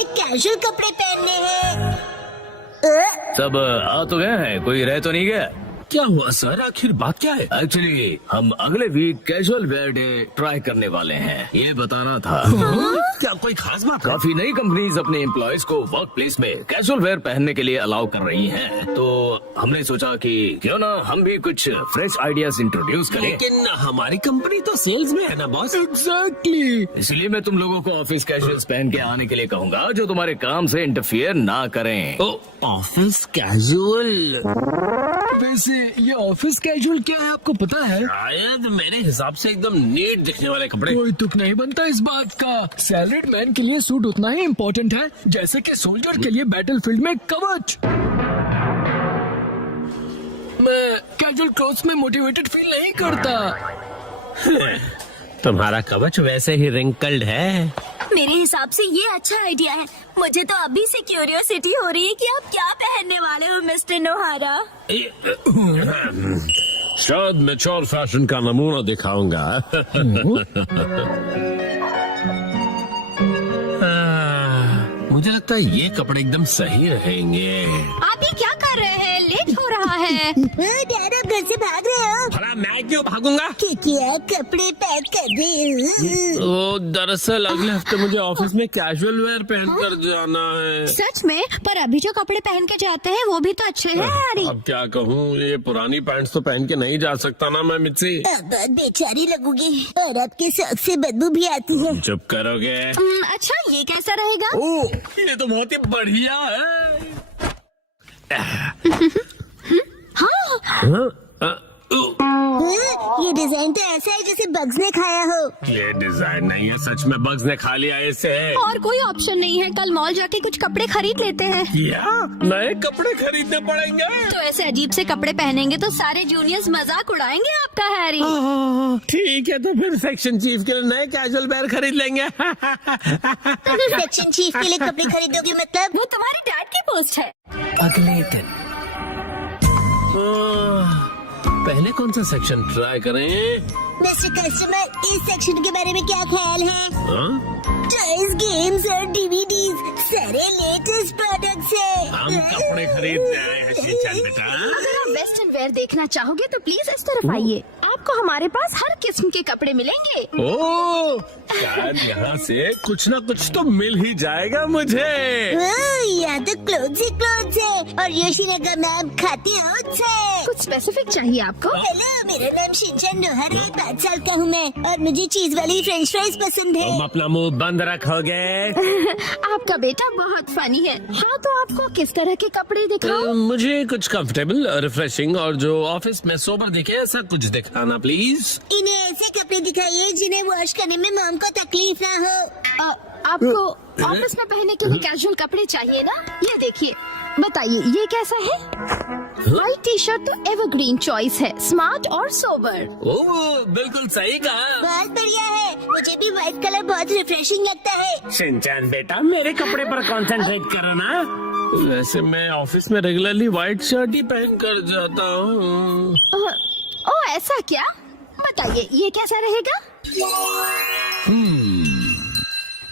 मुझे कैजुअल कपड़े पहनने हैं। सब आ तो गए हैं, कोई रह तो नहीं गया? क्या हुआ सर, आखिर बात क्या है? एक्चुअली हम अगले week casual wear day try करने वाले हैं, ये बताना था। क्या कोई खास बात है? काफी नई कंपनीज अपने एम्प्लॉयज को वर्क प्लेस में कैजुअल वेयर पहनने के लिए अलाउ कर रही हैं, तो हमने सोचा कि क्यों ना हम भी कुछ फ्रेश आइडियाज इंट्रोड्यूस करें। लेकिन हमारी कंपनी तो सेल्स में है ना बॉस। एग्जैक्टली, इसलिए मैं तुम लोगों को ऑफिस कैजुअल्स पहन के आने के लिए कहूंगा जो तुम्हारे काम से इंटरफियर ना करें। Office casual? वैसे ये ऑफिस कैजुअल क्या है आपको पता है? शायद मेरे हिसाब से एकदम नीट दिखने वाले कपड़े। कोई तुक नहीं बनता इस बात का। सैलरीड मैन के लिए सूट उतना ही इम्पोर्टेंट है जैसे कि सोल्जर के लिए बैटलफील्ड में कवच। मैं कैजुअल क्लोथ्स में मोटिवेटेड फील नहीं करता। तुम्हारा कवच वैसे ही रिंकल्ड है। मेरे हिसाब से ये अच्छा आइडिया है। मुझे तो अभी से क्यूरियोसिटी हो रही है कि आप क्या पहनने वाले हो मिस्टर नोहारा। शायद मैच्योर फैशन का नमूना दिखाऊंगा। मुझे लगता है ये कपड़े एकदम सही रहेंगे। आप ये क्या कर रहे हैं? लेट हो रहा है। डैड आप घर से भाग रहे हो? भला मैं क्यों भागूंगा? क्योंकि आप कपड़े पैक कर रहे हो। ओ, दरअसल अगले हफ्ते मुझे ऑफिस में कैजुअल वेयर पहनकर जाना है। सच में? पर अभी जो कपड़े पहन के जाते हैं वो भी तो अच्छे हैं हैरी। अब क्या कहूँ, ये पुरानी पैंट्स तो पहन के नहीं जा सकता ना मैं मिर्ची। अब बहुत बेचारी लगूंगी और आपके शौक से बदबू भी आती है। चुप करोगे? अच्छा ये कैसा रहेगा? ओ, ये तो बहुत ही बढ़िया है। ये डिजाइन तो ऐसा है जैसे बग्स ने खाया हो। ये डिजाइन नहीं है, सच में बग्स ने खा लिया इसे। और कोई ऑप्शन नहीं है, कल मॉल जाके कुछ कपड़े खरीद लेते हैं। या नए कपड़े खरीदने पड़ेंगे। तो ऐसे अजीब से कपड़े पहनेंगे तो सारे जूनियर्स मजाक उड़ाएंगे आपका हैरी। ठीक है, तो फिर सेक्शन चीफ के लिए नए कैजुअल वेयर खरीद लेंगे। सेक्शन चीफ के लिए कपड़े खरीदोगे मतलब? वो तुम्हारी डैड की पोस्ट है। अगले दिन पहले कौन सा सेक्शन ट्राई करें? मिस्टर कस्टमर, इस सेक्शन के बारे में क्या ख्याल है? हाँ? टॉयज, गेम्स और डीवीडीज, सारे लेटेस्ट प्रोडक्ट्स हैं। हम कपड़े खरीदने आए हैं शिनचैन बेटा। अगर आप वेस्टर्न वेयर देखना चाहोगे तो प्लीज इस तरफ आइए। आपको हमारे पास हर किस्म के कपड़े मिलेंगे। ओह, शायद यहाँ से कुछ ना कुछ तो मिल ही जाएगा मुझे। यहाँ तो क्लोथ्स ही क्लोथ्स है और योशिनागा मैम खाती ओट्स है। कुछ स्पेसिफिक चाहिए आपको? हेलो, मेरा नाम शिनचैन नोहारा, 5 साल का हूँ मैं और मुझे चीज वाली फ्रेंच फ्राइज पसंद है। तुम अपना मुंह बंद रखोगे? आपका बेटा बहुत फनी है। हाँ, तो आपको किस तरह के कपड़े दिखाऊं? मुझे कुछ कंफर्टेबल, रिफ्रेशिंग और जो ऑफिस में सोबर दिखे ऐसा कुछ दिखाना प्लीज। इन्हें ऐसे कपड़े दिखाइए जिन्हें वॉश करने में मॉम को तकलीफ ना हो। आपको ऑफिस में पहनने के लिए कैजुअल कपड़े चाहिए ना? ये देखिए, बताइए ये कैसा है? व्हाइट टी शर्ट तो एवरग्रीन चॉइस है, स्मार्ट और सोबर। ओह, बिल्कुल सही कहा। बहुत बढ़िया है, मुझे भी व्हाइट कलर बहुत रिफ्रेशिंग लगता है। शिनचैन बेटा, मेरे कपड़े पर कंसंट्रेट करो ना। वैसे मैं ऑफिस में रेगुलरली व्हाइट शर्ट ही पहन कर जाता हूँ। ओ ऐसा क्या? बताइए ये कैसा रहेगा?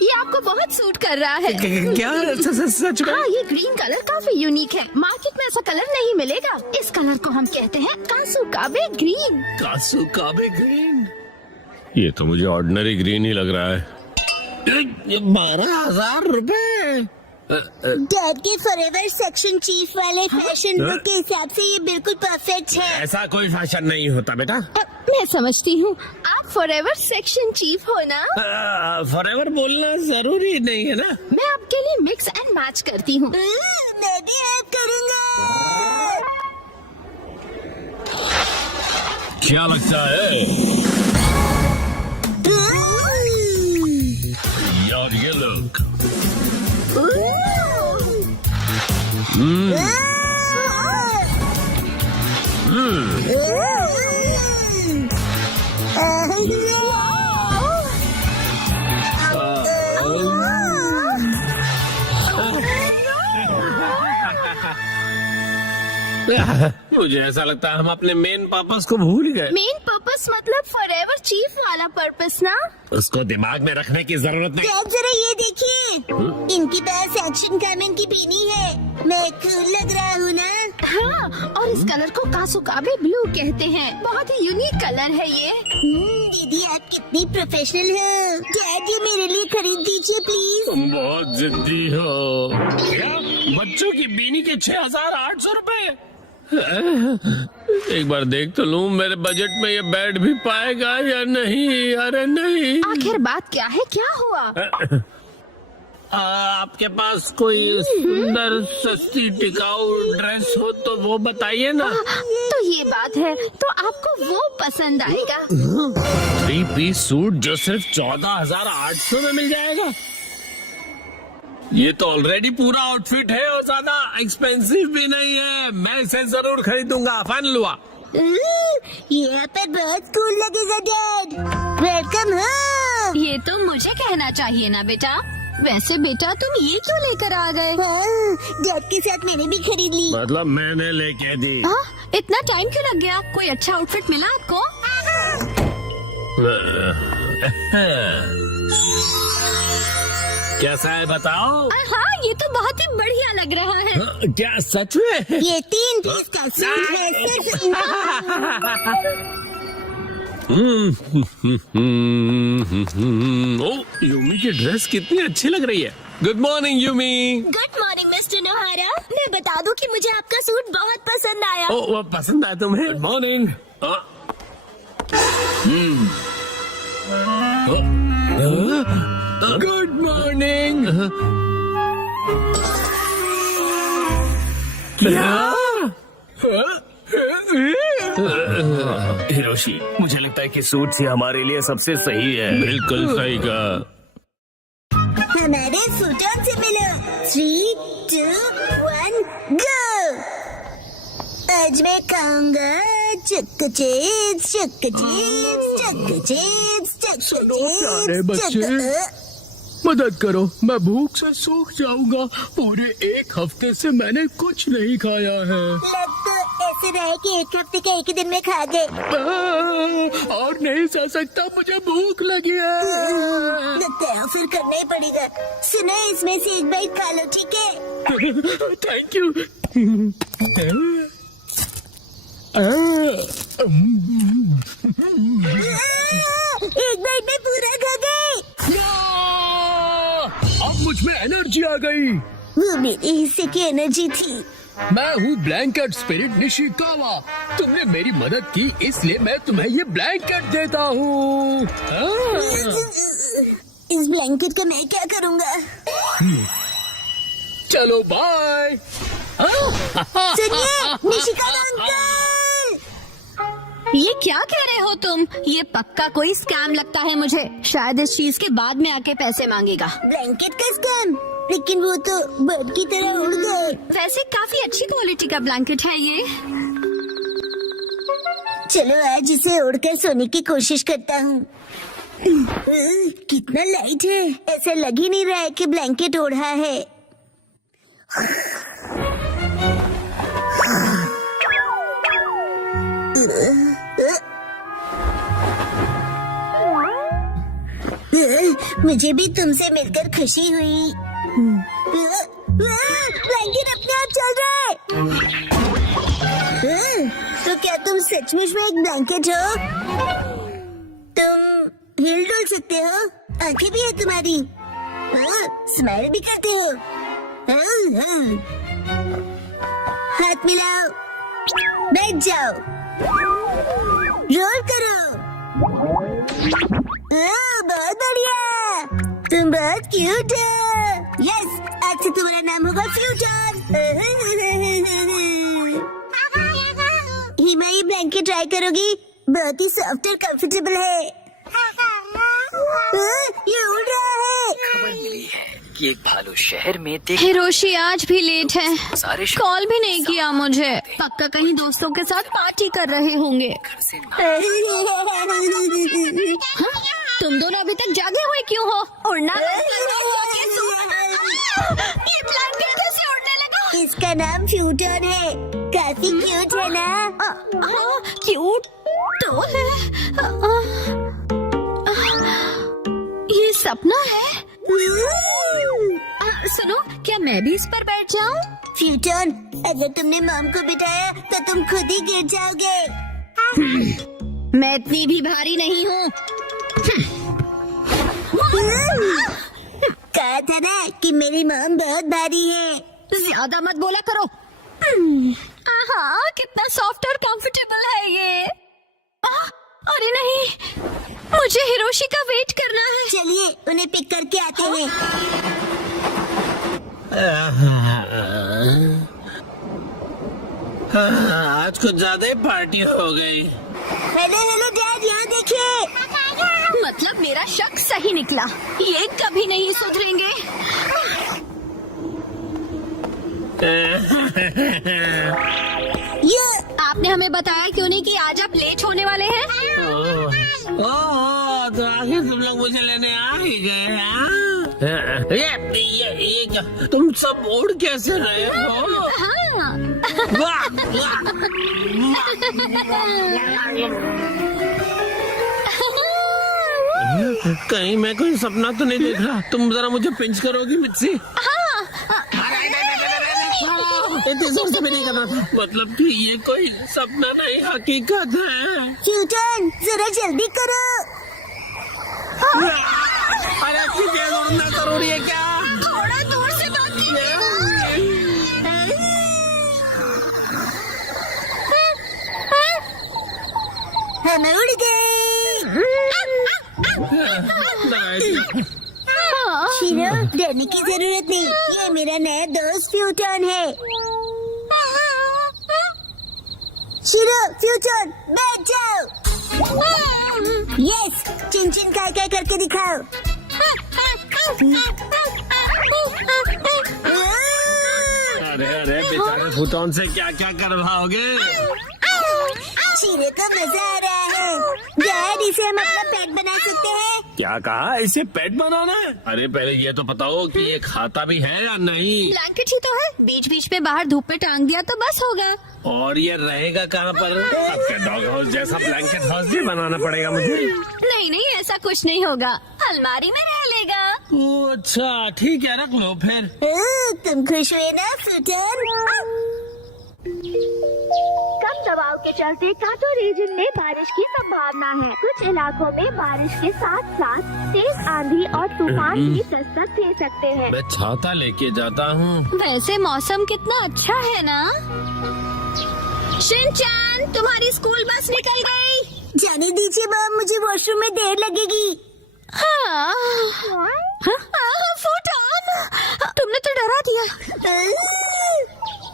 ये आपको बहुत सूट कर रहा है। क्या सच में? हाँ, ये ग्रीन कलर काफी यूनिक है। मार्केट में ऐसा कलर नहीं मिलेगा। इस कलर को हम कहते हैं कासुकाबे ग्रीन। कासुकाबे ग्रीन? ये तो मुझे ऑर्डिनरी ग्रीन ही लग रहा है। 12,000 रुपए। डैड के फॉरएवर सेक्शन चीफ वाले फैशन लुक के हिसाब से ये बिल्कुल परफेक्ट है। ऐसा कोई फैशन नहीं होता बेटा। मैं समझती हूँ, आप फॉरएवर सेक्शन चीफ हो ना? फॉरएवर बोलना जरूरी नहीं है ना। मैं आपके लिए मिक्स एंड मैच करती हूँ। मैं भी हेल्प करूँगा। क्या लगता है यार ये लुक? मुझे ऐसा लगता है हम अपने मेन पर्पस को भूल गए। मेन पर्पस मतलब फॉरएवर चीफ वाला पर्पस ना? उसको दिमाग में रखने की जरूरत नहीं। आप जरा ये देखिए, इनके पास एक्शन कामन की बीनी है। मैं कूल लग रहा हूँ ना? हाँ, और इस कलर को कासुकाबे ब्लू कहते हैं। बहुत ही यूनिक कलर है ये। दीदी आप कितनी प्रोफेशनल हो। डैड ये मेरे लिए खरीद दीजिए प्लीज। तुम बहुत जिद्दी हो। क्या? बच्चों की बीनी के 6,800 रुपए? एक बार देख तो लूं मेरे बजट में ये बैठ भी पाएगा या नहीं। अरे नहीं। आखिर बात क्या है, क्या हुआ? आपके पास कोई सुंदर सस्ती टिकाऊ ड्रेस हो तो वो बताइए ना। तो ये बात है, तो आपको वो पसंद आएगा। 3 पीस सूट जो सिर्फ 14,800 में मिल जाएगा। ये तो ऑलरेडी पूरा आउटफिट है और ज्यादा एक्सपेंसिव भी नहीं है। मैं इसे जरूर खरीदूंगा। फाइनल हुआ। यहाँ पर बहुत कूल लगेगा डैड। Welcome home. ये तो मुझे कहना चाहिए ना बेटा। वैसे बेटा तुम ये क्यों लेकर आ गए? डैड के साथ मैंने भी खरीद ली। मतलब मैंने लेके दी। हाँ, इतना टाइम क्यों लग गया? कोई अच्छा आउटफिट मिला आपको? कैसा है बताओ? हाँ, ये तो बहुत ही बढ़िया लग रहा है। क्या सच में? ये 3 पीस का सूट है सिर्फ। ओ, यूमी की ड्रेस कितनी अच्छी लग रही है। Good morning Yumi. Good morning mister नोहारा। मैं बता दूं कि मुझे आपका सूट बहुत पसंद आया। ओ, वो पसंद आया तुम्हें? Good morning. Good morning. Hiroshi, मुझे लगता है कि सूट ही हमारे लिए सबसे सही है। बिल्कुल सही कहा। हमारे सूटों से मिलो। 3, 2, 1 गो। आज मैं कहूँगा चक्का चिप्स, चक्का चिप्स, चक्का चिप्स, प्यारे चक्का बच्चे। चिप्स। मदद करो, मैं भूख से सूख जाऊंगा। पूरे 1 हफ्ते से मैंने कुछ नहीं खाया है। लग तो ऐसे रहा है कि 1 हफ्ते के 1 ही दिन में खा गए। और नहीं सह सकता, मुझे भूख लगी है। लगता है फिर करना ही पड़ेगा। सुनो, इसमें से 1 बाइट खा लो, ठीक है? Thank you. एक बाइट में पूरा खा गए। अब मुझ में एनर्जी आ गई। वो मेरे हिस्से की एनर्जी थी। मैं हूँ ब्लैंकेट स्पिरिट निशिकावा। तुमने मेरी मदद की, इसलिए मैं तुम्हें ये ब्लैंकेट देता हूँ। इस ब्लैंकेट का मैं क्या करूँगा? चलो बाय। सुनिए निशिकावा अंकल। ये क्या कह रहे हो तुम? ये पक्का कोई स्कैम लगता है मुझे। शायद इस चीज के बाद में आके पैसे मांगेगा। ब्लैंकेट का स्कैम? लेकिन वो तो बर्ड की तरह उड़ गए। वैसे काफी अच्छी क्वालिटी का ब्लैंकेट है ये। चलो आज इसे उड़कर सोने की कोशिश करता हूँ। कितना लाइट है। ऐसा लग ही नहीं रहा है कि ब्लैंकेट ओढ़ा है। मुझे भी तुमसे मिलकर खुशी हुई। ब्लैंकेट अपने आप चल रहा है। तो क्या तुम सचमुच में एक ब्लैंकेट हो? तुम हिल डुल सकते हो, आंखें भी है तुम्हारी, स्माइल भी करते हो। हाथ मिलाओ, बैठ जाओ, रोल करो। बहुत बढ़िया, तुम बहुत क्यूट हो। यस, आज से तुम्हारा नाम होगा फ्यूचर। हिमा, ये ब्लैंकेट ट्राई करोगी? बहुत ही सॉफ्ट और कंफर्टेबल है। ये उड़ रहा है। कि एक भालू शहर में देख हिरोशी आज भी लेट है। सारे कॉल भी नहीं किया मुझे। पक्का कहीं दोस्तों के साथ पार्टी कर रहे होंगे। हाँ? तुम दोनों अभी तक जागे हुए क्यों हो? उड़ना ये ब्लैंकेट कैसे उड़ने लगा? इसका इसका नाम फ्यूटन है। काफी क्यूट है ना? हाँ, क्यूट तो है। ये सपना है। सुनो, क्या मैं भी इस पर बैठ जाऊं? फ्यूटन, अगर तुमने मॉम को बिठाया तो तुम खुद ही गिर जाओगे। मैं इतनी भी भारी नहीं हूँ। कहा था ना कि मेरी मॉम बहुत भारी है। ज्यादा मत बोला करो। हाँ, कितना सॉफ्ट और कंफर्टेबल है ये। अरे नहीं, मुझे हिरोशी का वेट करना है। चलिए उन्हें पिक करके आते हैं। आज कुछ ज्यादा ही पार्टी हो गई। हेलो हेलो डैड, यहाँ देखिए। मतलब मेरा शक सही निकला। ये कभी नहीं सुधरेंगे। ये आपने हमें बताया क्यों नहीं कि आज आप लेट होने वाले हैं? ओह, तो आखिर तुम लोग मुझे लेने आ ही गए हैं। ये क्या? तुम सब उड़ कैसे रहे हो? हाँ। वाह, वाह। कहीं मैं कोई सपना तो नहीं देख रहा? तुम जरा मुझे पिंच करोगी मिर्ची? इतनी जोर से भी नहीं करना था। मतलब कि ये कोई सपना नहीं, हकीकत है। फ्यूटन, जरा जल्दी करो। अरे इतनी तेज उड़ना जरूरी है क्या? थोड़ा दूर से बात हम उड़ गए। शीरो, डरने की जरूरत नहीं। ये मेरा नया दोस्त फ्यूटन है। शीरो, फ्यूटन, बैठ जाओ। यस, चिन चिन काय काय करके दिखाओ। अरे अरे बेचारे फूटोन से क्या क्या करवाओगे? शीरो को मजा आ रहा है। डैड, इसे हम अपना पेट बना सकते हैं। क्या कहा? इसे पेट बनाना है? अरे पहले ये तो बताओ कि ये खाता भी है या नहीं? ब्लैंकेट ही तो है। बीच बीच में बाहर धूप में टांग दिया तो बस होगा। और ये रहेगा कहाँ पर? आपके डॉग हाउस जैसा ब्लैंकेट हाउस भी बनाना पड़ेगा मुझे। नहीं नहीं, ऐसा कुछ नहीं होगा। अलमारी में रह लेगा। ओह, अच्छा ठीक है, रख लो फिर। तुम खुश हुए ना फ्यूटन? कम दबाव के चलते कांटो रीजन में बारिश की संभावना है। कुछ इलाकों में बारिश के साथ साथ तेज आंधी और तूफान भी दस्तक दे सकते हैं। मैं छाता लेके जाता हूँ। वैसे मौसम कितना अच्छा है ना? शिनचैन, तुम्हारी स्कूल बस निकल गई। जाने दीजिए मॉम, मुझे वॉशरूम में देर लगेगी। हाँ। फूटन, तुमने तो डरा दिया।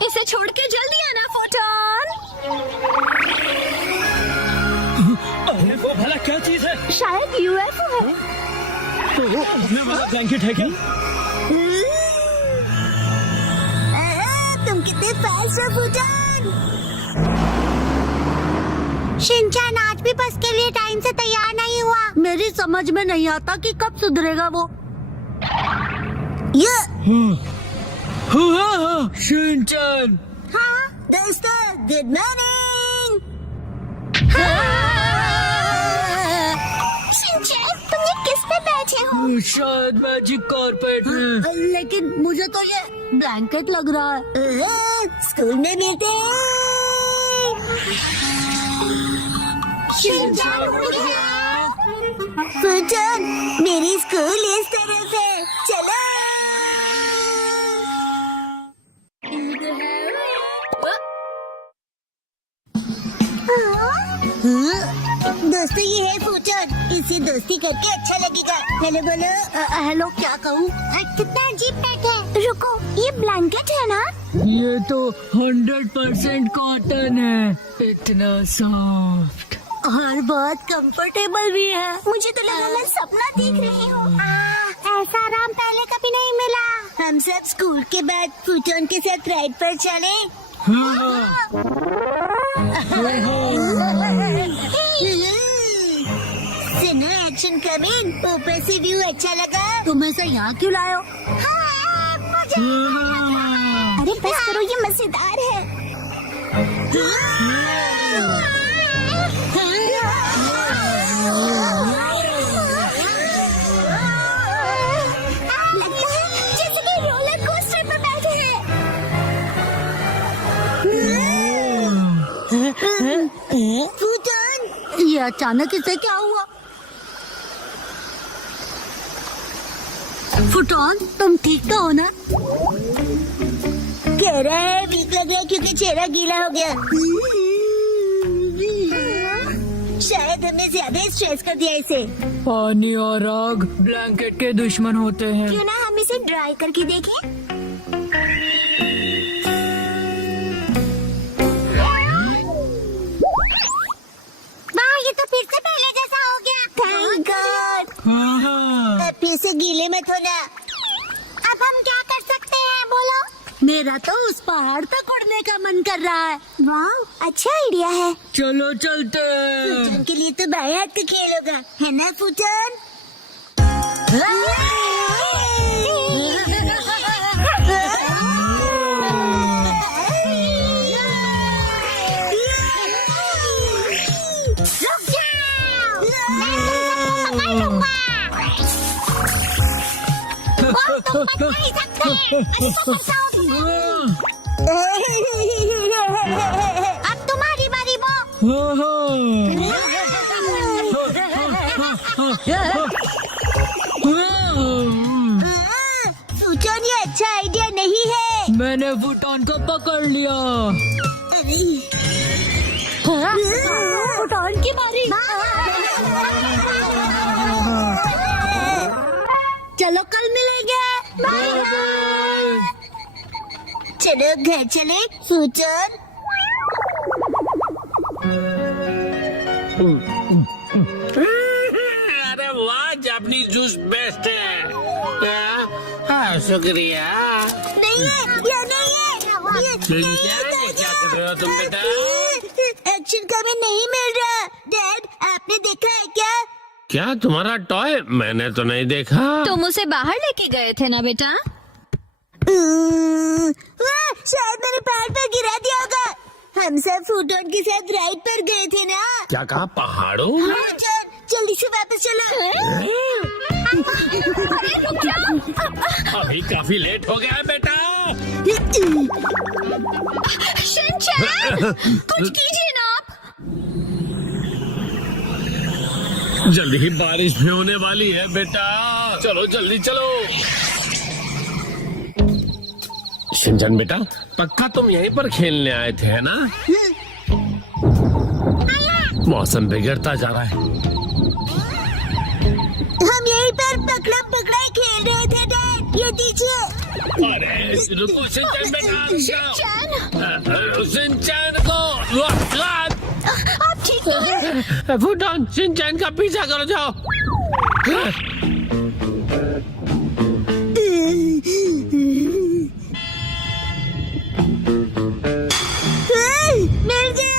इसे छोड़ के जल्दी आना फूटन। अरे वो भला क्या चीज है? शायद यूएफओ है। अपने वाला ब्लैंकेट है क्या? तुम कितने फास्ट हो फूटन। शिनचैन आज भी बस के लिए टाइम से तैयार नहीं हुआ। मेरी समझ में नहीं आता कि कब सुधरेगा वो। शिनचैन, हाँ दोस्तों, गुड मॉर्निंग। शिनचैन, तुम ये किस पे बैठे हो? शायद मैजिक कारपेट। लेकिन मुझे तो ये ब्लैंकेट लग रहा है। स्कूल में मिलते हैं। फूटन, मेरी स्कूल इस तरफ है, चलो। दोस्तों, ये है फूटन। इसे दोस्ती करके अच्छा लगेगा। हेलो बोलो। हेलो, क्या कहूँ? कितना अजीब पेट है। रुको, ये ब्लैंकेट है ना? ये तो 100% कॉटन है। इतना सॉफ्ट और बहुत कंफर्टेबल भी है। मुझे तो लगा मैं सपना देख रही हूँ। ऐसा आराम पहले कभी नहीं मिला। हम सब स्कूल के बाद फूटन के साथ राइड पर चले। सुनो, एक्शन कमिंग। ऊपर से व्यू अच्छा लगा। तुम ऐसा यहाँ क्यों लाए हो? अरे बस करो, ये मजेदार है। लगता है जैसे कि रोलर कोस्टर पर बैठे हैं। फूटन, ये अचानक इसे क्या हुआ? फुटॉन, तुम ठीक तो हो ना? कह रहा है वीक लग रहा है क्योंकि चेहरा गीला हो गया। शायद हमने ज्यादा स्ट्रेस कर दिया इसे। पानी और आग ब्लैंकेट के दुश्मन होते हैं। क्यों ना हम इसे ड्राई करके देखें? वाह, ये तो फिर से पहले जैसा हो गया। Thank God. अब फिर से गीले मत होना। अब हम क्या कर सकते हैं, बोलो? मेरा तो उस पहाड़ तक उड़ने का मन कर रहा है। वाह, अच्छा आइडिया है। चलो चलते हैं। फूटन के लिए तो बाएं हाथ का खेल होगा, है ना फूटन? रुक जाओ, मैं तुम सबको पकड़ लूंगा। वो तुम बच नहीं सकते। अरे तो बचाओ तुम्हें। अब तुम्हारी बारी वो। फूटन, ये अच्छा आइडिया नहीं है। मैंने फुटॉन को पकड़ लिया। फूटन की बारी। चलो कल मिलेंगे। चलो घर चले फूटन। अरे वाह, जापानीज जूस बेस्ट है। हाँ, शुक्रिया। नहीं है, ये नहीं है। क्या कर रहे हो तुम बेटा? एक्शन का भी नहीं मिल रहा। डैड, आपने देखा है क्या? क्या तुम्हारा टॉय? मैंने तो नहीं देखा। तुम उसे बाहर लेके गए थे ना बेटा? शायद मैंने पहाड़ पर गिरा दिया होगा। हम सब फूटन के साथ राइड पर गए थे ना। क्या कहा, पहाड़ों? फूटन, जल्दी से वापस चलो। अभी काफी लेट हो गया है बेटा। शिनचैन, कुछ कीजिए ना आप। जल्दी ही बारिश भी होने वाली है बेटा। चलो जल्दी चलो। शिनचैन बेटा, पक्का तुम यहीं पर खेलने आए थे, है ना? मौसम बिगड़ता जा रहा है। हम यहीं पर पकड़म पकड़ाई खेल रहे थे डैड। ये दीजिए। अरे रुको शिनचैन बेटा। शिनचैन को आप ठीक तो हैं? फुटॉन, शिनचैन का पीछा करो, जाओ। मिल गया।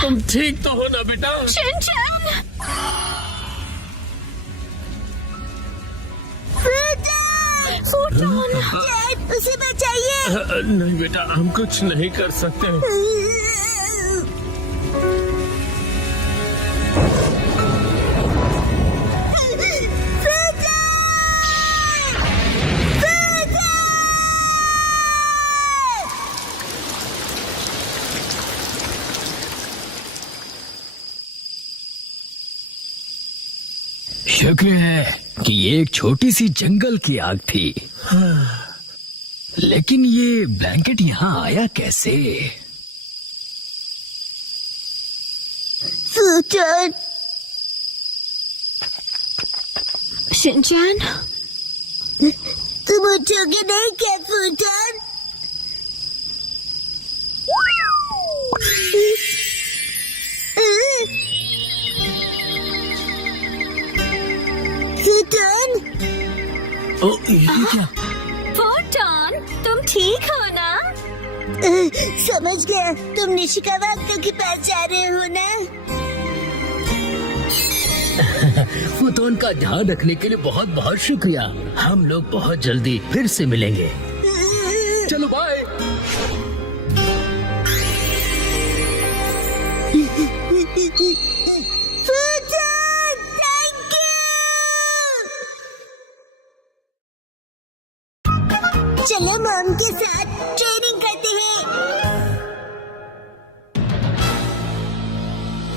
तुम ठीक तो हो ना बेटा? शिनचैन, फूटन, डैड, उसे बचाइए। नहीं बेटा, हम कुछ नहीं कर सकते। शुक्र है कि ये एक छोटी सी जंगल की आग थी। लेकिन ये ब्लैंकेट यहाँ आया कैसे? फूटन, शिनचैन, तुम उठोगे नहीं क्या फूटन? फूटन, ओ, ये क्या? फोटोन, तुम ठीक हो ना? समझ गया, तुम निशिकावा अंकल के पास जा रहे हो ना? फोटोन का ध्यान रखने के लिए बहुत बहुत शुक्रिया। हम लोग बहुत जल्दी फिर से मिलेंगे। चलो बाय। फूटन, थैंक यू। चलो मॉम के साथ ट्रेनिंग करते हैं।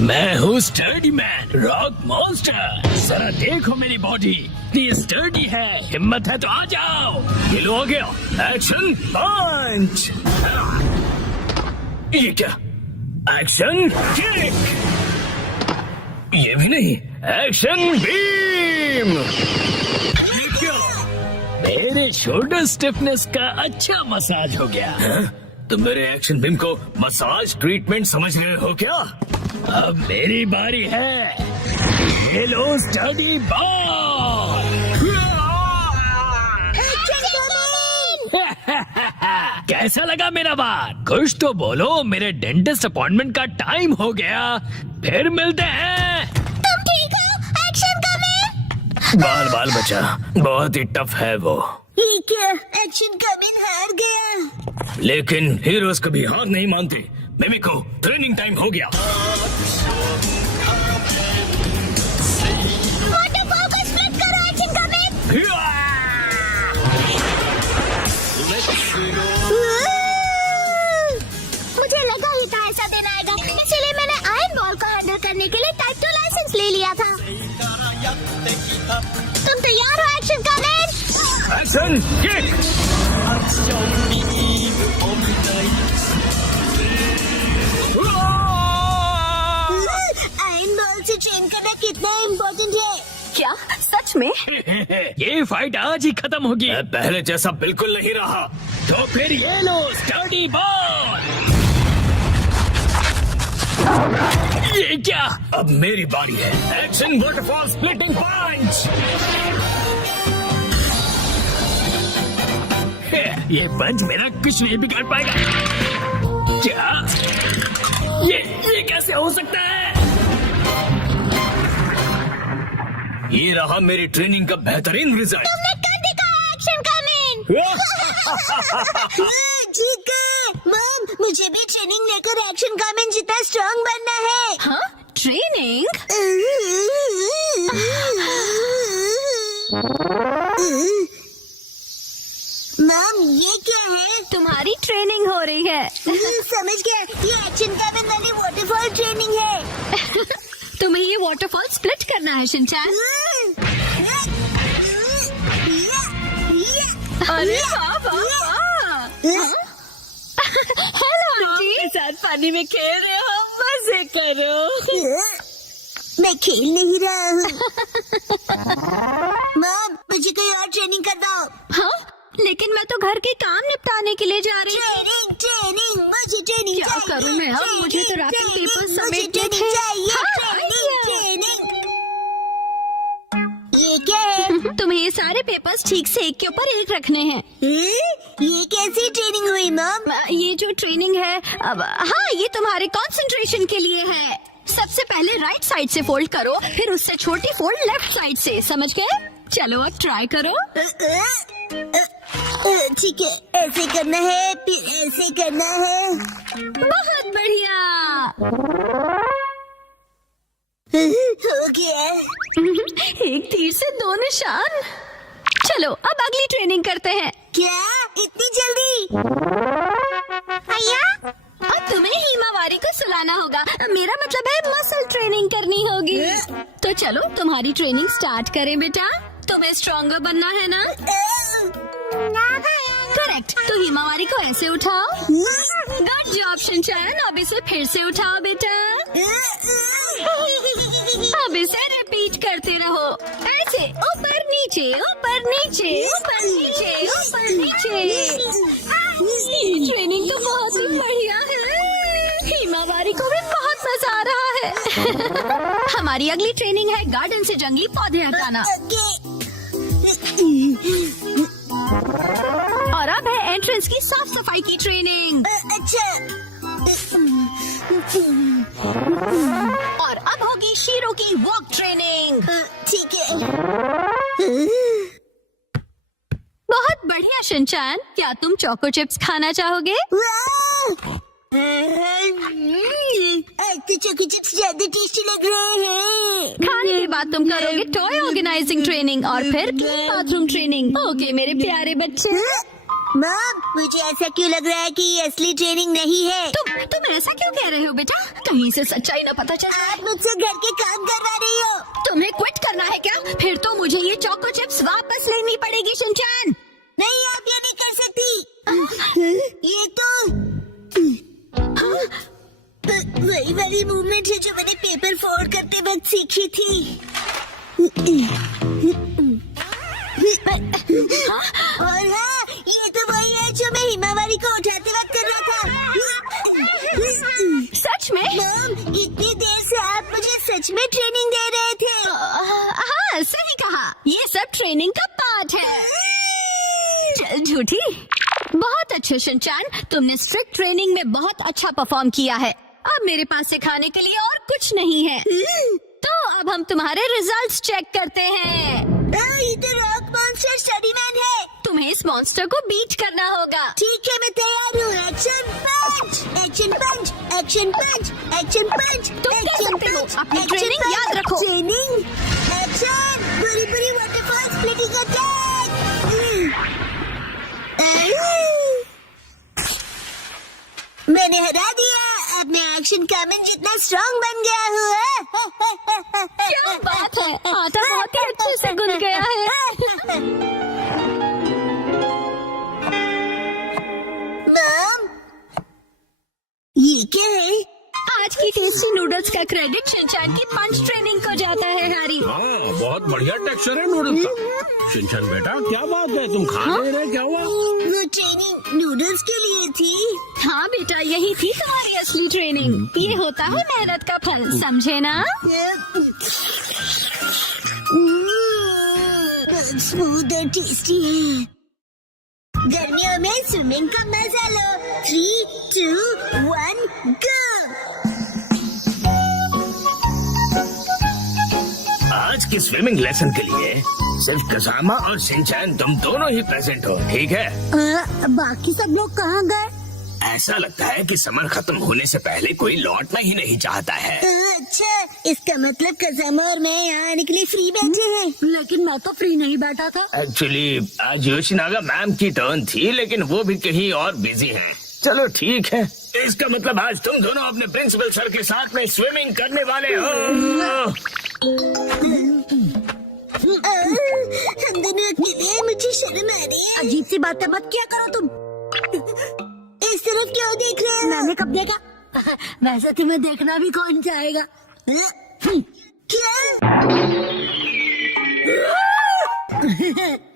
मैं हूँ स्टर्डी मैन, रॉक मॉन्स्टर। जरा देखो मेरी बॉडी, इतनी स्टर्डी है। हिम्मत है तो आ जाओ। ये लो आ गया। एक्शन पंच। ये क्या? Action kick. ये भी नहीं। Action beam. ये क्या? मेरे शोल्डर स्टिफनेस का अच्छा मसाज हो गया। तुम मेरे एक्शन बीम को मसाज ट्रीटमेंट समझ रहे हो क्या? अब मेरी बारी है। ये लो स्टडी बॉल। कैसा लगा मेरा बात? कुछ तो बोलो। मेरे डेंटिस्ट अपॉइंटमेंट का टाइम हो गया। फिर मिलते हैं। तुम ठीक हो? Action comment. बाल बाल बचा, बहुत ही टफ है वो। ये क्या? एक्शन कमेंट हार गया। लेकिन हीरोज कभी हार नहीं मानते। मिमिको, ट्रेनिंग टाइम हो गया। वाटरफॉल को स्प्लिट करो एक्शन कमेंट। मुझे लगा ही था ऐसा दिन आएगा, इसलिए मैंने आयरन बॉल को हैंडल करने के लिए टाइप 2 लाइसेंस ले लिया था। तुम तैयार हो action comment? Action kick. Iron ball से ट्रेन करना कितना इम्पोर्टेंट है? क्या सच में? ये फाइट आज ही खत्म होगी। पहले जैसा बिल्कुल नहीं रहा। तो फिर ये लो स्टडी बॉल। ये क्या? अब मेरी बारी है। एक्शन वाटरफॉल स्प्लिटिंग पंच। ये पंच मेरा कुछ नहीं बिगाड़ पाएगा। क्या? ये कैसे हो सकता है? ये रहा मेरी ट्रेनिंग का बेहतरीन रिजल्ट। तुमने कर दिखाया एक्शन कमेंट। ठीक है मॉम, मुझे भी ट्रेनिंग लेकर एक्शन कमेंट जितना स्ट्रांग बनना है। हाँ? ट्रेनिंग? मॉम, ये क्या है? तुम्हारी ट्रेनिंग हो रही है। समझ गया, ये एक्शन कमेंट वाली वाटरफॉल ट्रेनिंग है। तुम्हें ये वाटरफॉल स्प्लिट करना है शिनचैन। अरे वाह वाह वाह। हेलो जी, साथ पानी में खेल रहे हो, मजे करो। मैं खेल नहीं रहा हूँ। मॉम, मुझे कोई और ट्रेनिंग कर दो। हाँ? लेकिन मैं तो घर के काम निपटाने के लिए जा रही हूँ। ट्रेनिंग ट्रेनिंग, मुझे ट्रेनिंग क्या चाहिए। करूँ मैं अब? मुझे तो रैपिंग पेपर मुझे समेटने ट्रेनिंग थे। चाहिए। हाँ, ट्रेनिंग। ये क्या है? तुम्हें ये सारे पेपर्स ठीक से एक के ऊपर एक रखने हैं। ये कैसी ट्रेनिंग हुई मॉम? ये जो ट्रेनिंग है अब, हाँ, ये तुम्हारे कंसंट्रेशन के लिए है। सबसे पहले राइट साइड से फोल्ड करो, फिर उससे छोटी फोल्ड लेफ्ट साइड से। समझ गए? चलो अब ट्राई करो। ठीक है, ऐसे करना है, फिर ऐसे करना है। बहुत बढ़िया। हो गया। एक तीर से 2 निशान। चलो अब अगली ट्रेनिंग करते हैं। क्या? इतनी जल्दी? भैया, अब तुम्हें हिमावारी को सुलाना होगा। मेरा मतलब है मसल ट्रेनिंग करनी होगी। तो चलो तुम्हारी ट्रेनिंग स्टार्ट करें बेटा। तुम्हें स्ट्रॉन्गर बनना है ना? करेक्ट। तो हिमावारी को ऐसे उठाओ। Good job Shinchan. अब इसे फिर से उठाओ बेटा। अब इसे रिपीट करते रहो ऐसे, ऊपर नीचे ऊपर नीचे ऊपर नीचे ऊपर नीचे। ये ट्रेनिंग तो बहुत ही बढ़िया है। हिमावारी को भी बहुत मजा आ रहा है। हमारी अगली ट्रेनिंग है गार्डन से जंगली पौधे हटाना। और अब है एंट्रेंस की साफ सफाई की ट्रेनिंग। और अब होगी शीरो की वॉक ट्रेनिंग। ठीक है। बहुत बढ़िया शिनचैन। क्या तुम चोको चिप्स खाना चाहोगे? तो चोको चिप्स ज्यादा टेस्टी लग रहे हैं। खाने के बाद तुम करोगे टॉय ऑर्गेनाइजिंग ट्रेनिंग और फिर बाथरूम ट्रेनिंग। ओके मेरे प्यारे बच्चे। मॉम, मुझे ऐसा क्यों लग रहा है कि ये असली ट्रेनिंग नहीं है? तुम ऐसा क्यों कह रहे हो बेटा? कहीं से सच्चाई न पता चले। आप मुझसे घर के काम करवा रही हो। तुम्हें क्विट करना है क्या? फिर तो मुझे ये चोको चिप्स वापस लेनी पड़ेगी शिनचैन। नहीं, आप ये नहीं कर सकती। ये तो वही वाली मूवमेंट है जो मैंने पेपर फोल्ड करते वक्त सीखी थी। और हाँ, ये तो वही है जो मैं हिमावारी को उठाते वक्त कर रहा था। सच में? मॉम, इतनी देर से आप मुझे सच में ट्रेनिंग दे रहे थे। हाँ सही कहा। ये सब ट्रेनिंग का पार्ट है। चल झूठी। बहुत अच्छे शिनचैन। तुमने स्ट्रिक्ट ट्रेनिंग में बहुत अच्छा परफॉर्म किया है। अब मेरे पास सिखाने के लिए और कुछ नहीं है। तो अब हम तुम्हारे रिजल्ट्स चेक करते हैं। ये तो रॉक मॉन्स्टर स्टडी मैन है। तुम्हें इस मॉन्स्टर को बीट करना होगा। ठीक है, मैं तैयार हूँ। एक्शन पंच, एक्शन पंच, एक्शन पंच, एक्शन पंच। तुम कर सकते हो। अपनी ट्रेनिंग याद रखो। Training action. पूरी पूरी वाटरफॉल स्प्लिटिंग अटैक। मैंने हरा दिया। अब मैं एक्शन कामन जितना स्ट्रॉन्ग बन गया हूँ। क्या बात है, आटा बहुत ही अच्छे से गुन गया है। मॉम, ये क्या है? आज की टेस्टी नूडल्स का क्रेडिट शिनचैन की पंच ट्रेनिंग को जाता है हैरी। हाँ, बहुत बढ़िया टेक्सचर है नूडल्स का। शिनचैन बेटा क्या बात है, तुम खा नहीं रहे? क्या हुआ? वो ट्रेनिंग नूडल्स के लिए थी। हाँ बेटा, यही थी तुम्हारी असली ट्रेनिंग। ये होता है मेहनत का फल, समझे ना? स्मूथ और टेस्टी है। गर्मियों में स्विमिंग का मजा लो। 3, 2, 1 गो। आज की स्विमिंग लेसन के लिए सिर्फ कसामा और शिनचैन तुम दोनों ही प्रेजेंट हो, ठीक है? बाकी सब लोग कहाँ गए? ऐसा लगता है कि समर खत्म होने से पहले कोई लौटना ही नहीं चाहता है। अच्छा, इसका मतलब कसामा और मैं यहाँ आने के लिए फ्री बैठे हैं। लेकिन मैं तो फ्री नहीं बैठा था। एक्चुअली आज योशिनागा मैम की टर्न थी, लेकिन वो भी कहीं और बिजी हैं। चलो ठीक है, इसका मतलब आज तुम दोनों अपने प्रिंसिपल सर के साथ में स्विमिंग करने वाले हो। हम दोनों अकेले हैं, मुझे शर्म आ रही है। अजीब सी बातें मत किया करो तुम। इस तरफ क्यों देख रहे हो? मैंने कब देखा? वैसे तुम्हें देखना भी कौन चाहेगा? क्या?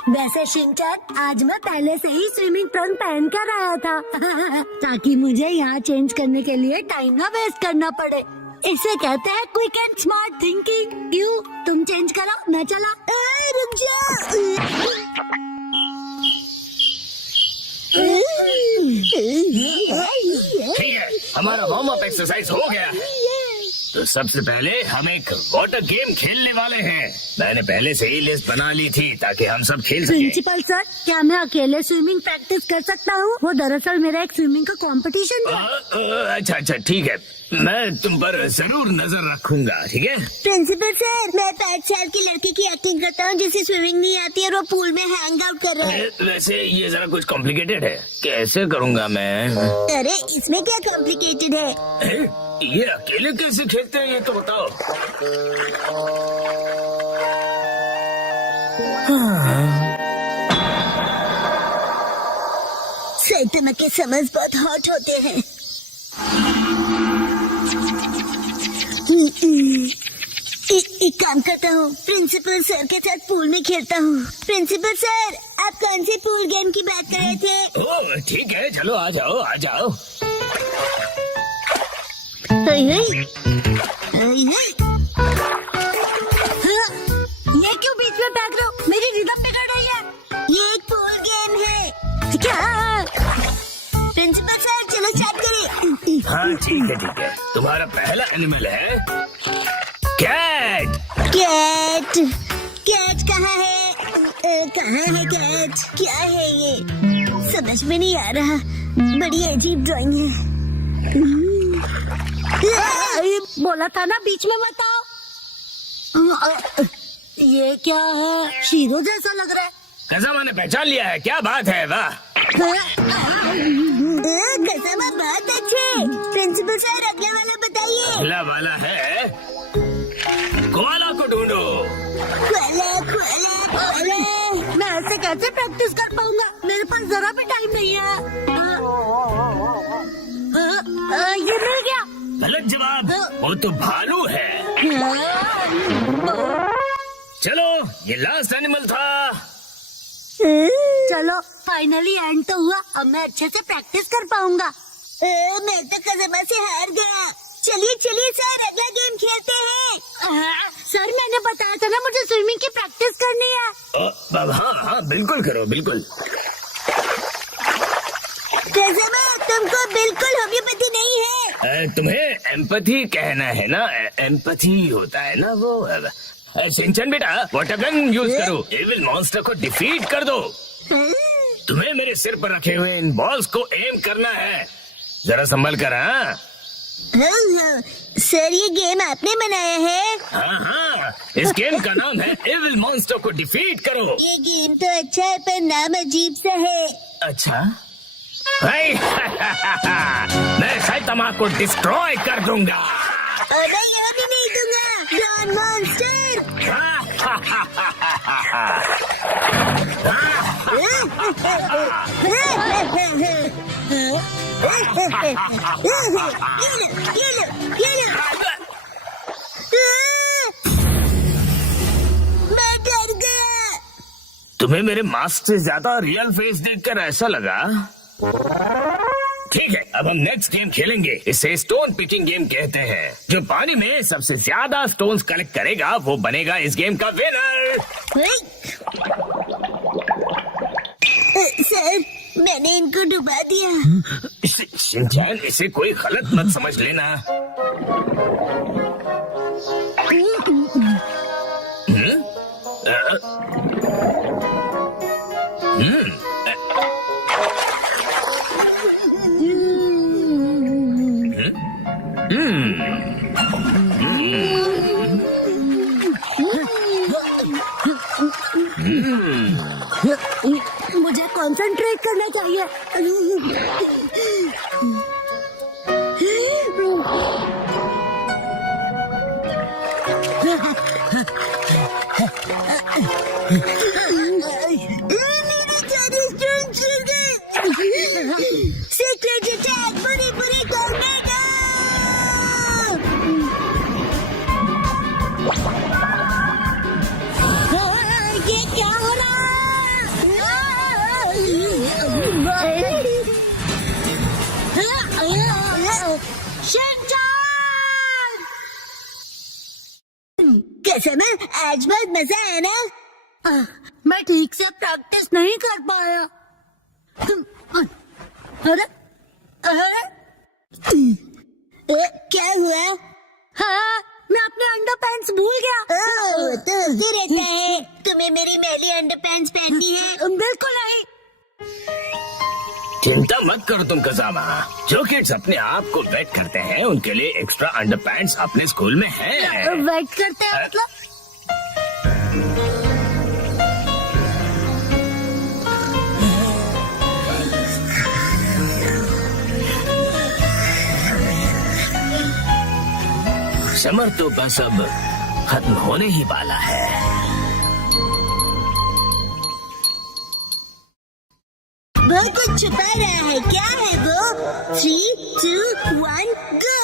वैसे शिनचैन, आज मैं पहले से ही स्विमिंग ट्रंक पहन कर आया था ताकि मुझे यहाँ चेंज करने के लिए टाइम ना वेस्ट करना पड़े। इसे कहते हैं क्विक एंड स्मार्ट थिंकिंग। क्यों, तुम चेंज करो, मैं चला। रुक जाओ। ठीक है, हमारा वार्म अप एक्सरसाइज हो गया। तो सबसे पहले हम एक वाटर गेम खेलने वाले हैं। मैंने पहले से ही लिस्ट बना ली थी ताकि हम सब खेल सकें। प्रिंसिपल सर, क्या मैं अकेले स्विमिंग प्रैक्टिस कर सकता हूँ? वो दरअसल मेरा एक स्विमिंग का कंपटीशन है। अच्छा ठीक है, मैं तुम पर जरूर नजर रखूंगा, ठीक है? प्रिंसिपल सर, मैं 5 साल की लड़की की एक्टिंग करता हूँ जिसे स्विमिंग नहीं आती है और वो पूल में हैंग आउट कर रहा है। वैसे ये जरा कुछ कॉम्प्लिकेटेड है, कैसे करूँगा मैं? अरे इसमें क्या कॉम्प्लिकेटेड है? ये अकेले कैसे खेलते हैं ये तो बताओ। सैतमा के समझ बहुत हॉट होते हैं। एक काम करता हूँ, प्रिंसिपल सर के साथ पूल में खेलता हूँ। प्रिंसिपल सर, आप कौन से पूल गेम की बात कर रहे थे? ओह ठीक है, चलो आ जाओ आ जाओ। ये क्यों बीच में फेंक रहे हो? मेरी रिदम बिगड़ रही है। ये एक पूल गेम है। क्या? प्रिंसिपल सर, चलो स्टार्ट करें। हाँ ठीक है। तुम्हारा पहला एनिमल है कैट। कैट? कैट कहाँ है? कहाँ है कैट? क्या है ये? समझ में नहीं आ रहा। बड़ी अजीब ड्राइंग है। बोला था ना बीच में मत आओ। ये क्या है? शीरो जैसा लग रहा है। कज़ामा ने पहचान लिया है, क्या बात है? वाह, कज़ामा बहुत अच्छे। प्रिंसिपल सर, अगला वाला बताइए। अगला वाला है कोआला को ढूंढो। कोआला। मैं ऐसे कैसे प्रैक्टिस कर पाऊंगा? मेरे पास जरा भी टाइम नहीं है। ये मिल गया। गलत जवाब, वो तो भालू है। चलो, ये लास्ट एनिमल था। चलो, फाइनली एंड तो हुआ। अब मैं अच्छे से प्रैक्टिस कर पाऊंगा। मैं तो कज़ामा से हार गया। चलिए सर, अगला गेम खेलते हैं। सर, मैंने बताया था ना मुझे स्विमिंग की प्रैक्टिस करनी है। हाँ बिल्कुल करो, बिल्कुल। कज़ामा, तुमको बिल्कुल होम्योपैथी नहीं है। तुम्हें एम्पैथी कहना है ना? एम्पैथी होता है ना वो। सिंचन बेटा, वाटर गन यूज करो, एविल मॉन्स्टर को डिफीट कर दो। तुम्हें मेरे सिर पर रखे हुए इन बॉल्स को एम करना है। जरा संभल कर। हाँ सर, ये गेम आपने बनाया है? हाँ, इस गेम का नाम है एविल मॉन्स्टर को डिफीट करो। ये गेम तो अच्छा है पर नाम अजीब सा है। अच्छा मैं सैतामा को डिस्ट्रॉय कर दूंगा। अरे ये भी नहीं दूंगा। Don monster. मैं डर गया। तुम्हें मेरे मास्क से ज्यादा रियल फेस देखकर ऐसा लगा? ठीक है, अब हम नेक्स्ट गेम खेलेंगे। इसे स्टोन पिकिंग गेम कहते हैं। जो पानी में सबसे ज्यादा स्टोन्स कलेक्ट करेगा वो बनेगा इस गेम का विनर। सर, मैंने इनको डुबा दिया। शिनचैन, इसे कोई गलत मत समझ लेना। मुझे कंसंट्रेट करना चाहिए। मेरे सारे स्टोन छिल गए। सीक्रेट अटैक, पूरी टोर्नेडो। ये क्या हो रहा है? शिनचैन! कसम है, आज बहुत मजा आया ना? मैं ठीक से प्रैक्टिस नहीं कर पाया। अरे क्या हुआ? हाँ, मैं अपने अंडरपैंट्स भूल गया। तो होते रहता है। तुम्हें मेरी मैली अंडरपैंट्स पहननी है? बिल्कुल नहीं। चिंता मत करो तुम कजामा। जो किड्स अपने आप को वेट करते हैं उनके लिए एक्स्ट्रा अंडरपैंट्स अपने स्कूल में हैं। वेट करते हैं मतलब? समर तो बस अब खत्म होने ही वाला है। वो कुछ छुपा रहा है। क्या है वो? 3, 2, 1 गो।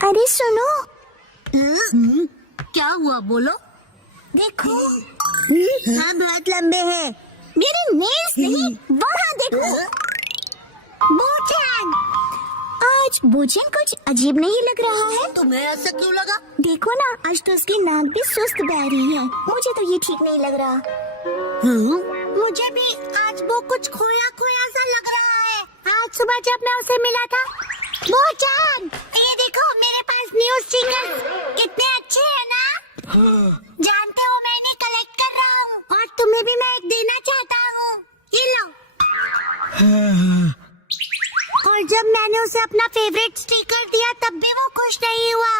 अरे सुनो, क्या हुआ बोलो? देखो। हाँ, बहुत लंबे हैं। मेरे नेल्स नहीं, वहाँ देखो। बोचन, आज बोचन कुछ अजीब नहीं लग रहा है। तुम्हें ऐसा क्यों लगा? देखो ना, आज तो उसकी नाक भी सुस्त बह रही है। मुझे तो ये ठीक नहीं लग रहा। मुझे भी आज वो कुछ खोया खोया सा लग रहा है। आज सुबह जब मैं उसे मिला था। बोचन, ये देखो मेरे पास न्यू स्टिकर्स कितने अच्छे हैं ना? जानते हो मैं इन्हें कलेक्ट कर रहा हूँ और तुम्हें भी मैं एक देना चाहता हूँ। ये लो। और जब मैंने उसे अपना फेवरेट स्टिकर दिया तब भी वो खुश नहीं हुआ।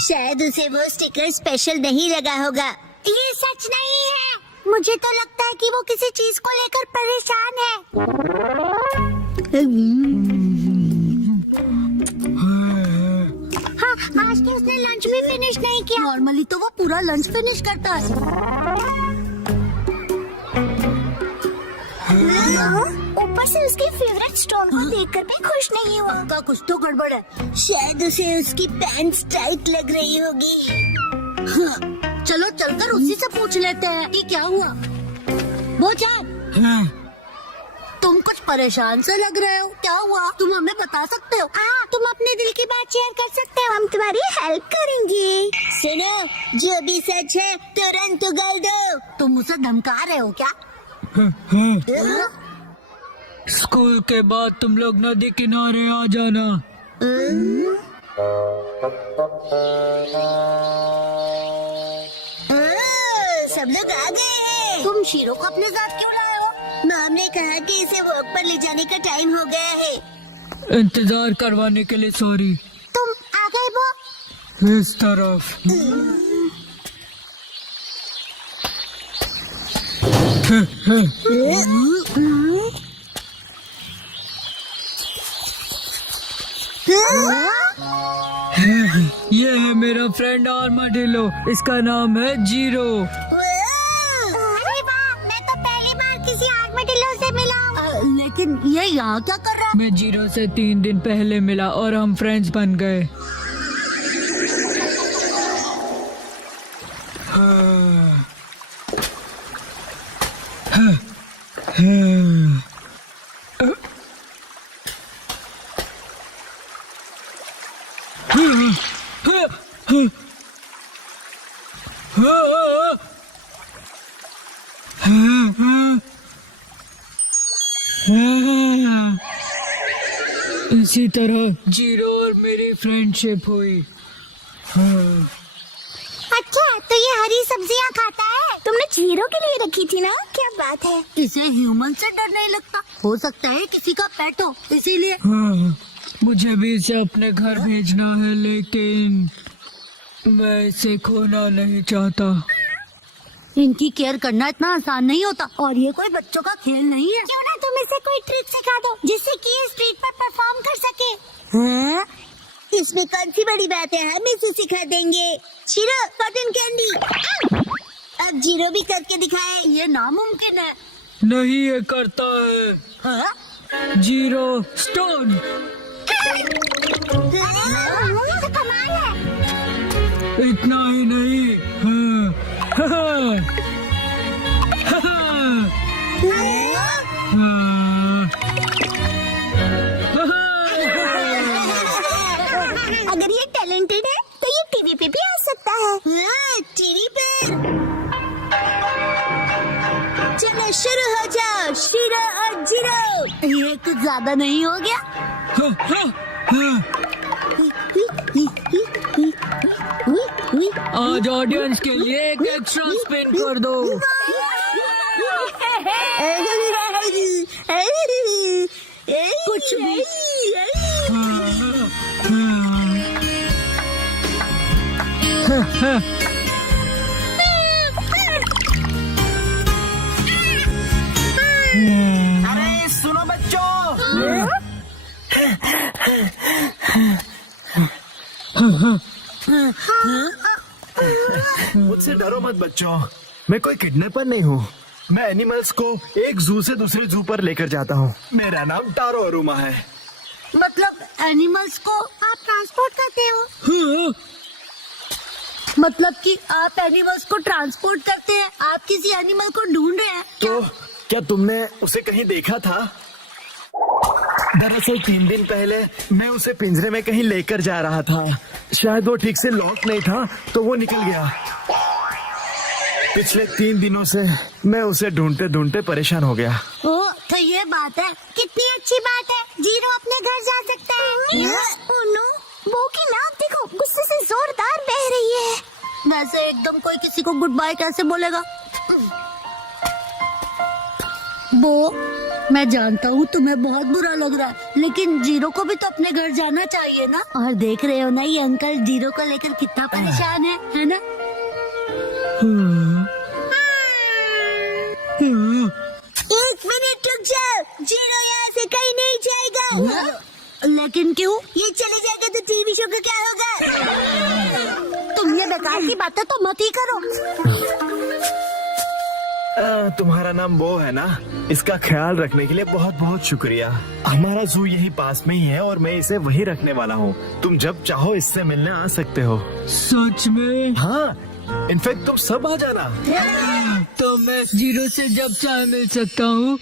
शायद उसे वो स्टिकर स्पेशल नहीं लगा होगा। ये सच नहीं है। मुझे तो लगता है कि वो किसी चीज को लेकर परेशान है। हाँ, आज तो उसने लंच भी फिनिश नहीं किया। नॉर्मली तो वो पूरा लंच फिनिश करता है। ऊपर से उसके फेवरेट स्टोन को देखकर भी खुश नहीं हुआ। पक्का कुछ तो गड़बड़ है। शायद उसे उसकी पैंट्स टाइट लग रही होगी। हाँ, चलो चलकर उसी से पूछ लेते हैं कि क्या हुआ। बोचन, तुम कुछ परेशान से लग रहे हो। क्या हुआ? तुम हमें बता सकते हो? हाँ, तुम अपने दिल की बात शेयर कर सकते हो। हम तुम्हारी हेल्प करेंगे। सुनो, जो भी सच है तुरंत उगल दो। तुम उसे धमका रहे हो क्या? स्कूल के बाद तुम लोग नदी किनारे आ जाना। सब लोग आ गए हैं। तुम शीरो को अपने साथ क्यों लाए हो? मैम ने कहा कि इसे वॉक पर ले जाने का टाइम हो गया है। इंतजार करवाने के लिए सॉरी। तुम आ गए वो? इस तरफ। ये है मेरा फ्रेंड आर्माडिलो। इसका नाम है जीरो। अरे वाह, मैं तो पहली बार किसी आर्माडिलो से मिला। लेकिन ये यहाँ क्या कर रहा है? मैं जीरो से 3 दिन पहले मिला और हम फ्रेंड्स बन गए। इसी तरह जीरो और मेरी फ्रेंडशिप हुई। अच्छा, तो ये हरी सब्जियाँ खाता है? तुमने जीरो के लिए रखी थी ना? क्या बात है। इसे ह्यूमन से डर नहीं लगता। हो सकता है किसी का पेट हो, इसीलिए। हाँ, मुझे भी इसे अपने घर भेजना है, लेकिन मैं इसे खोना नहीं चाहता। इनकी केयर करना इतना आसान नहीं होता और ये कोई बच्चों का खेल नहीं है। क्यों ना तुम इसे कोई ट्रिक सिखा दो जिससे कि ये स्ट्रीट पर परफॉर्म कर सके। हाँ? इसमें कौन सी बड़ी बात है? हम इसे सिखा देंगे। Shero, cotton candy. अब जीरो भी करके दिखाए। ये नामुमकिन है। नहीं, ये करता है। हाँ? Zero stone. ये तो कमाल है। इतना ही नहीं। अगर ये टैलेंटेड है तो ये टीवी पे भी आ सकता है। टीवी पे। चलो शुरू हो जाओ, शीरो और जीरो। ये कुछ ज्यादा नहीं हो गया? आज ऑडियंस के लिए एक एक्स्ट्रा स्पिन कर दो। कुछ भी। अरे सुनो बच्चों, मुझसे डरो मत बच्चों, मैं कोई किडनैपर नहीं हूँ। मैं एनिमल्स को एक जू से दूसरे जू पर लेकर जाता हूँ। मेरा नाम टारो अरुमा है। मतलब एनिमल्स को आप ट्रांसपोर्ट करते हो? मतलब कि आप एनिमल्स को ट्रांसपोर्ट करते हैं? आप किसी एनिमल को ढूंढ रहे हैं? तो क्या तुमने उसे कहीं देखा था? दरअसल 3 दिन पहले मैं उसे पिंजरे में कहीं लेकर जा रहा था। शायद वो ठीक से लॉक नहीं था तो वो निकल गया। पिछले 3 दिनों से मैं उसे ढूंढते ढूंढते परेशान हो गया। ओ, तो ये बात है। कितनी अच्छी बात है, जीरो अपने घर जा सकता है। ओह नो, वो की नाक देखो, गुस्से से जोरदार बह रही है। वैसे एकदम कोई किसी को गुड बाय कैसे बोलेगा? वो मैं जानता हूँ तुम्हें बहुत बुरा लग रहा है, लेकिन जीरो को भी तो अपने घर जाना चाहिए ना। और देख रहे हो ना ये अंकल जीरो को लेकर कितना परेशान है ना? एक मिनट रुक जाओ, जीरो यहाँ से कहीं नहीं जाएगा। लेकिन क्यों? ये चले जाएगा तो टीवी शो का क्या होगा? तुम ये बेकार की बातें तो मत ही करो। तुम्हारा नाम वो है ना? इसका ख्याल रखने के लिए बहुत बहुत शुक्रिया। हमारा जू यही पास में ही है और मैं इसे वही रखने वाला हूँ। तुम जब चाहो इससे मिलने आ सकते हो। सच में? हाँ, इनफैक्ट तुम सब आ जाना। तो मैं जीरो से जब चाहे मिल सकता हूँ।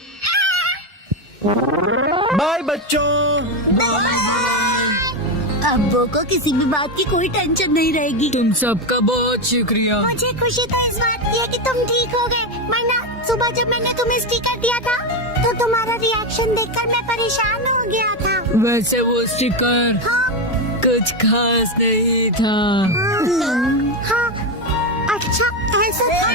बाय बच्चों। अब्बू को किसी भी बात की कोई टेंशन नहीं रहेगी। तुम सबका बहुत शुक्रिया। मुझे खुशी तो इस बात की है कि तुम ठीक हो गए, वरना सुबह जब मैंने तुम्हें स्टिकर दिया था तो तुम्हारा रिएक्शन देखकर मैं परेशान हो गया था। वैसे वो स्टिकर कुछ खास नहीं था। हाँ, अच्छा ऐसा था।